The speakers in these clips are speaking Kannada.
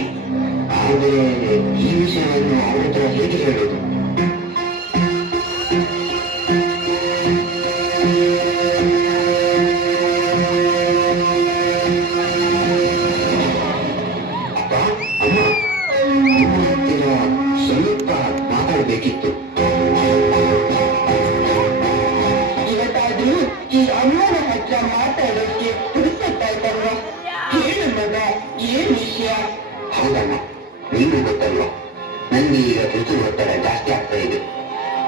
ಹಾಗೆ. ಆದರೆ ಈ ವಿಷಯವನ್ನು ಅವರ ಹತ್ರ ಹೇಗೆ ಹೇಳೋದು? ಅಪ್ಪ, ಅಮ್ಮ, ನಿಮ್ಮ ಹತ್ತಿರ ಸ್ವಲ್ಪ ಮಾತಾಡಬೇಕಿತ್ತು. ಇವತ್ತಾದ್ರೂ ಈ ಅಮ್ಮನ ಹತ್ರ ಮಾತಾಡೋಕೆ ಪುರುಸತ್ತಾಯ್ತಲ್ವ? ಹೇಳು ಮಗ, ಏನ್ ವಿಷಯ? ಹೌದಮ್ಮ, ನೀವು ಗೊತ್ತಲ್ವ, ನನಗೆ ಈಗ ಕೆಲಸದ ಒತ್ತಡ ಜಾಸ್ತಿ ಆಗ್ತಾ ಇದೆ.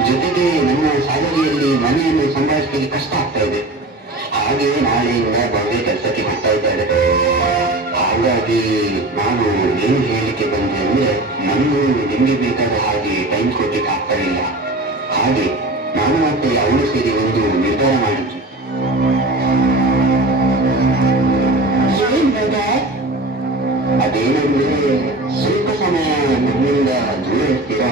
ಜೊತೆಗೆ ನನ್ನ ಸ್ಯಾಲರಿಯಲ್ಲಿ ಮನೆಯನ್ನು ಸಂಭಾಳಿಸಲಿಕ್ಕೆ ಕಷ್ಟ ಆಗ್ತಾ ಇದೆ. ಹಾಗೆಯೇ ನಾಳೆಯಿಂದ ಭವ್ಯ ಕೆಲಸಕ್ಕೆ ಹೋಗ್ತಾ ಇದ್ದಾರೆ. ಹಾಗಾಗಿ ನಾನು ಏನು ಹೇಳಲಿಕ್ಕೆ ಬಂದೆ ಅಂದ್ರೆ, ನನ್ನೂ ನಿಮಗೆ ಬೇಕಾದ ಹಾಗೆ ಟೈಮ್ ಕೊಡ್ಲಿಕ್ಕೆ ಆಗ್ತಾ ಇಲ್ಲ. ಹಾಗೆ ನಾನು ಮತ್ತೆ ಅವಳು ಸೇರಿ ಒಂದು ನಿರ್ಧಾರ ಮಾಡಿದ್ವಿ. ಏನ್ ಮಗ? ಅದೇನಂದ್ರೆ, ಸ್ವಲ್ಪ ಸಮಯ ನಮ್ಮಿಂದ ದೂರ ಇರ್ತೀರಾ?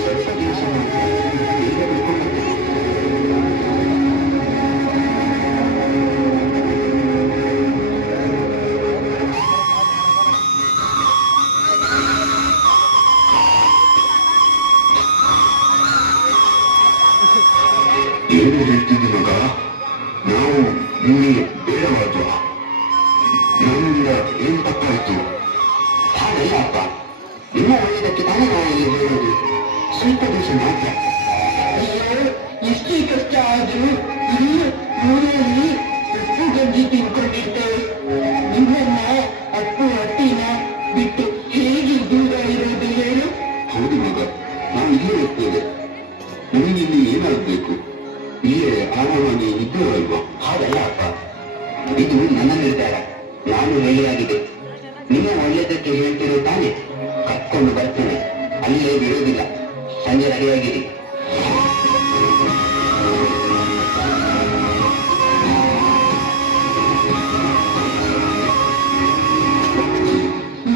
ಸ್ವಲ್ಪ ದಿವಸ ಬೇಗ ಬಿಟ್ಕೊಂಡು ಏನು ಹೇಳ್ತಿದ್ದಿ ಮಗ? ನಾವು ನಿಮಗೆ ಬೇಡವಾದ್ವ? ನಮ್ಮಿಂದ ಏನು ತಪ್ಪಾಯ್ತು? ಹಾಗಲ್ಲ ಅಪ್ಪ, ನಿಮ್ಮ ಒಳ್ಳೆಯದಕ್ಕೆ ತಾನೇ ನಾವು ಇಲ್ಲಿ ಹೇಳೋದು. ಸ್ವಲ್ಪ ದಿವಸ ಮಾತ್ರ. ಅಯ್ಯೋ, ಎಷ್ಟೇ ಕಷ್ಟ ಆದ್ರೂ ಇಲ್ಲಿ ಊರಲ್ಲಿ ಉಪ್ಪು ಗಂಜಿ ತಿನ್ಕೊಂಡಿರ್ತೇವೆ. ನಿಮ್ಮನ್ನ ಅಪ್ಪು ಅಟ್ಟಿನ ಬಿಟ್ಟು ಹೇಗೆ ದೂರ ಇರೋದು ಹೇಳು? ಹೌದು ಮಗ, ನಾವು ಇಲ್ಲೇ ಇರ್ತೇವೆ. ನಿಮಗೆ ಇಲ್ಲಿ ಏನಾಗಬೇಕು? ಇಲ್ಲೇ ಆರಾಮಾಗಿ ಇದ್ದೇವಲ್ವಾ? ಹಾಗಲ್ಲ ಅಪ್ಪ, ಇದು ನನ್ನ ನಿರ್ಧಾರ. ನಾನು ರೆಡಿಯಾಗಿದೆ. ನಿಮ್ಮ ಒಳ್ಳೆಯದಕ್ಕೆ ಹೇಳ್ತಿರೋ ತಾನೆ. ಕರ್ಕೊಂಡು ಬರ್ತೇನೆ, ಅಲ್ಲೇ ಬಿಡೋದಿಲ್ಲ. ಸಂಜೆ ರೆಡಿಯಾಗಿರಿ.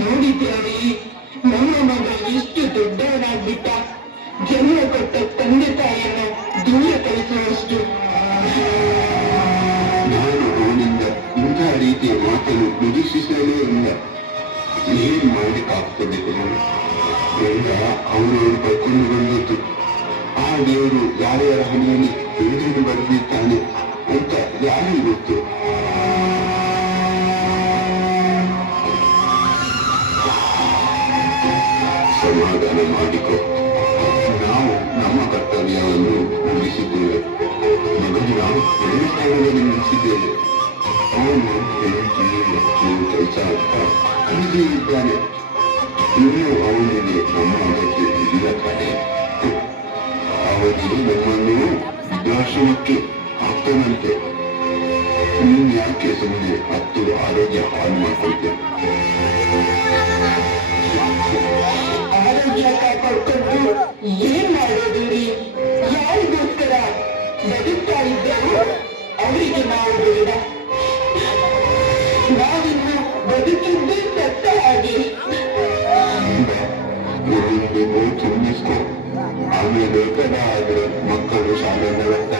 ನೋಡಿದ್ದೇವೆ, ನಮ್ಮ ಮಗ ಎಷ್ಟು ದೊಡ್ಡವನಾಗ್ಬಿಟ್ಟ. ಜನ್ಮ ಕೊಟ್ಟ ತಂದೆ ತಾಯಿಯನ್ನು ದೂರ ಕಳಿಸುವಷ್ಟು. ನಾನು ಅವನಿಂದ ಇಂಥ ರೀತಿಯ ಮಾತನ್ನು ನಿರೀಕ್ಷಿಸಲೇ ಇಲ್ಲ. ಏನ್ ಮಾಡಲಿಕ್ಕಾಗ್ತದೆ? ಎಲ್ಲ ಅವನವರು ಕರ್ಕೊಂಡು ಬಂದಿತ್ತು. ಆ ದೇವರು ಯಾರ್ಯಾರ ಹಣೆಯಲ್ಲಿ ಎದುರು ಬರೆದಿದ್ದಾನೆ ಅಂತ ಯಾರಿಗೂ ಗೊತ್ತು. ಸಮಾಧಾನ ಮಾಡಿಕೊ. ನಾವು ನಮ್ಮ ಕರ್ತವ್ಯವನ್ನು ಮುಗಿಸಿದ್ದೇವೆ. ಮಗನ ಒಳ್ಳೆ ಸ್ಥಾನದಲ್ಲಿ ನಿಲ್ಲಿಸಿದ್ದೇವೆ. ಅವನು ಹೆಂಡತಿ ಮಕ್ಕಳು ಕೆಲಸ ಅಂತ ಹೀಗೆ ಇದ್ದಾನೆ. ಇನ್ನು ಅವನಿಗೆ ನಮ್ಮ ಅಗತ್ಯ ಇಲ್ಲ ತಾನೆ. ಅವನಿಗೆ ನಮ್ಮನ್ನು ವೃದ್ಧಾಶ್ರಮಕ್ಕೆ ಹಾಕ್ತಾನಂತೆ. ನೀನ್ ಯಾಕೆ ಸುಮ್ಮನೆ ಹತ್ತು ಆರೋಗ್ಯ ಹಾಳು ಮಾಡ್ಕೊಳ್ತೇನೆ? ಆರೋಗ್ಯ ಕಾಪಾಡ್ಕೊಂಡು ಏನ್ ಮಾಡೋದು ರೀ? ಯಾರಿಗೋಸ್ಕರ ಬದುಕ್ತಾ ಇದ್ದರು ಅವರಿಗೆ ನಾವು ಬೇಡ. ನಾವಿನ್ನು ಬದುಕಿದ್ದು ಸತ್ತ ಹಾಗೆ. ನೀವು ತುಂಬಿಸ್ಕೊ. ಆಮೇಲೆ ಬೇಕಾದ ಆದ್ರೆ ಮಕ್ಕಳು ಶಾಲೆಯಿಂದ ಬರ್ತಾರೆ.